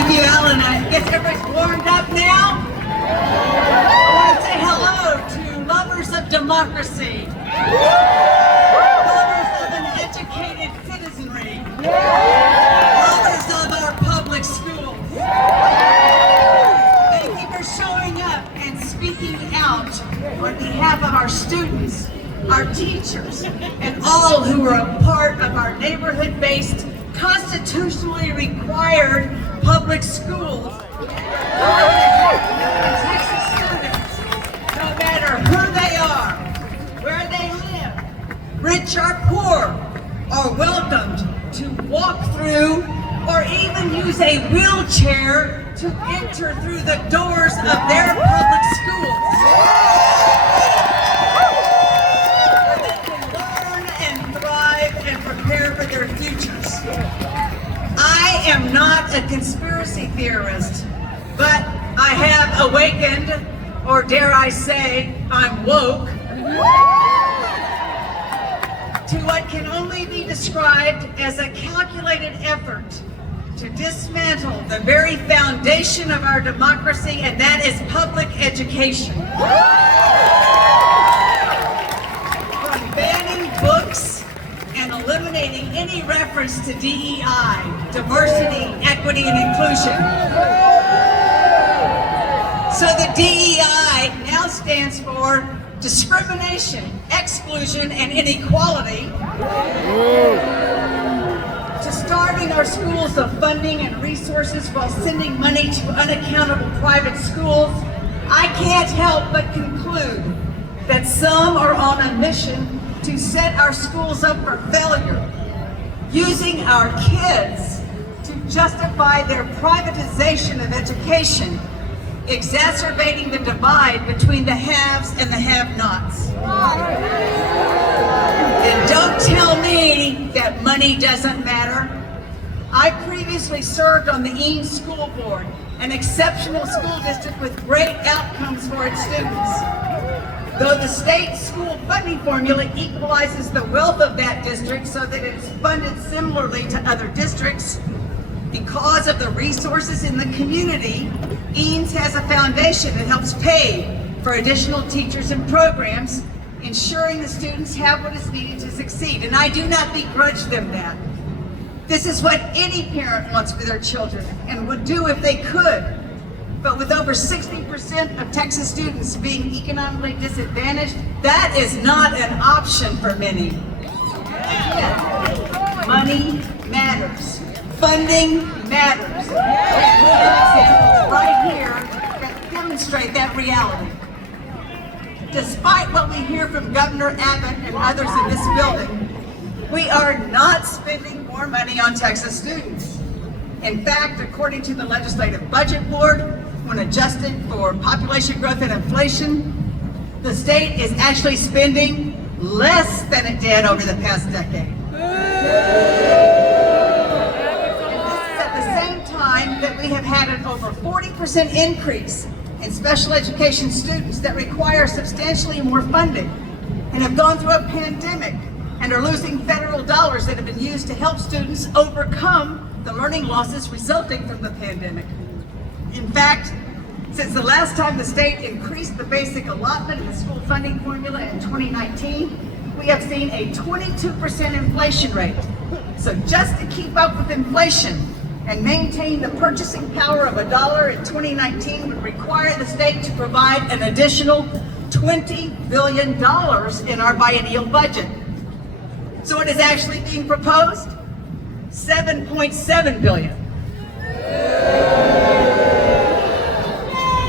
Thank you, Alan. I guess everybody's warmed up now. I want to say hello to lovers of democracy, lovers of an educated citizenry, lovers of our public schools. Thank you for showing up and speaking out on behalf of our students, our teachers, and all who are a part of our neighborhood-based, constitutionally required public schools. Texas students, no matter who they are, where they live, rich or poor, are welcomed to walk through or even use a wheelchair to enter through the doors of their public schools. Where they can learn and thrive and prepare for their futures. I am not a conspiracy theorist, but I have awakened, or dare I say, I'm woke, to what can only be described as a calculated effort to dismantle the very foundation of our democracy, and that is public education. From banning books and eliminating any reference to DEI, diversity, equity, and inclusion. So the DEI now stands for discrimination, exclusion, and inequality. To starving our schools of funding and resources while sending money to unaccountable private schools, I can't help but conclude that some are on a mission to set our schools up for failure, using our kids to justify their privatization of education, exacerbating the divide between the haves and the have-nots. And don't tell me that money doesn't matter. I previously served on the Eanes School Board, an exceptional school district with great outcomes for its students. Though the state school funding formula equalizes the wealth of that district so that it is funded similarly to other districts, because of the resources in the community, Eanes has a foundation that helps pay for additional teachers and programs, ensuring the students have what is needed to succeed. And I do not begrudge them that. This is what any parent wants for their children and would do if they could. But with over 60% of Texas students being economically disadvantaged, that is not an option for many. Again, money matters. Funding matters. Examples right here that demonstrate that reality. Despite what we hear from Governor Abbott and others in this building, we are not spending more money on Texas students. In fact, according to the Legislative Budget Board, when adjusted for population growth and inflation, the state is actually spending less than it did over the past decade. That we have had an over 40% increase in special education students that require substantially more funding and have gone through a pandemic and are losing federal dollars that have been used to help students overcome the learning losses resulting from the pandemic. In fact, since the last time the state increased the basic allotment in the school funding formula in 2019, we have seen a 22% inflation rate. So just to keep up with inflation and maintain the purchasing power of $1 in 2019 would require the state to provide an additional $20 billion in our biennial budget. So what is actually being proposed? $7.7 billion.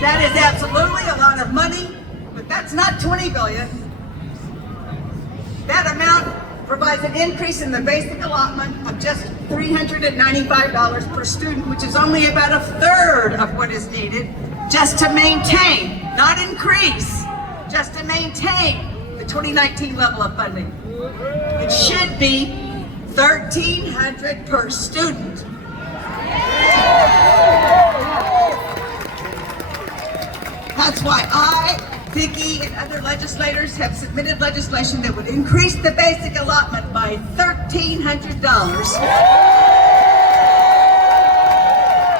That is absolutely a lot of money, but that's not $20 billion. That amount provides an increase in the basic allotment of just $395 per student, which is only about a third of what is needed just to maintain, not increase, just to maintain the 2019 level of funding. It should be $1,300 per student. That's why I, Vicki, and other legislators have submitted legislation that would increase the basic allotment by $1,300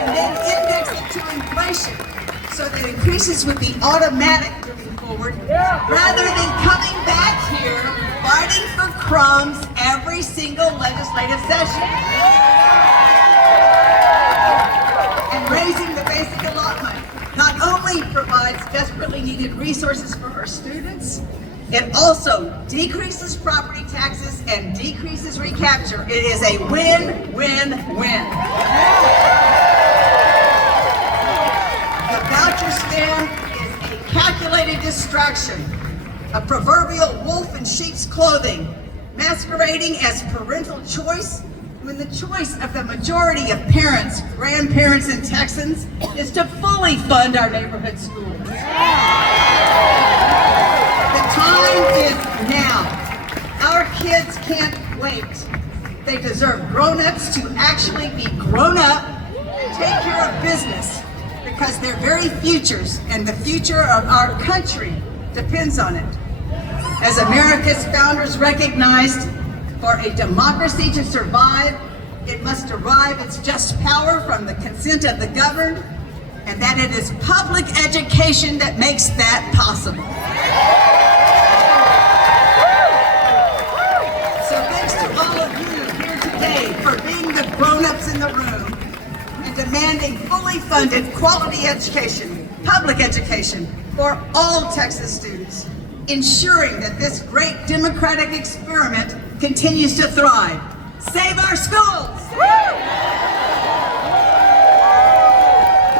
and then administration so that increases would be automatic moving forward, rather than coming back here fighting for crumbs every single legislative session. And raising the basic allotment not only provides desperately needed resources for our students, it also decreases property taxes and decreases recapture. It is a win-win-win. The voucher stamp is a calculated distraction, a proverbial wolf in sheep's clothing, masquerading as parental choice when the choice of the majority of parents, grandparents, and Texans is to fully fund our neighborhood schools. The time is now. Our kids can't wait. They deserve grown-ups to actually be grown up and take care of business, because their very futures and the future of our country depends on it. As America's founders recognized, for a democracy to survive, it must derive its just power from the consent of the governed, and that it is public education that makes that possible. So thanks to all of you here today for being the grown-ups in the room and demanding fully funded quality education, public education for all Texas students, ensuring that this great democratic experiment continues to thrive. Save our schools!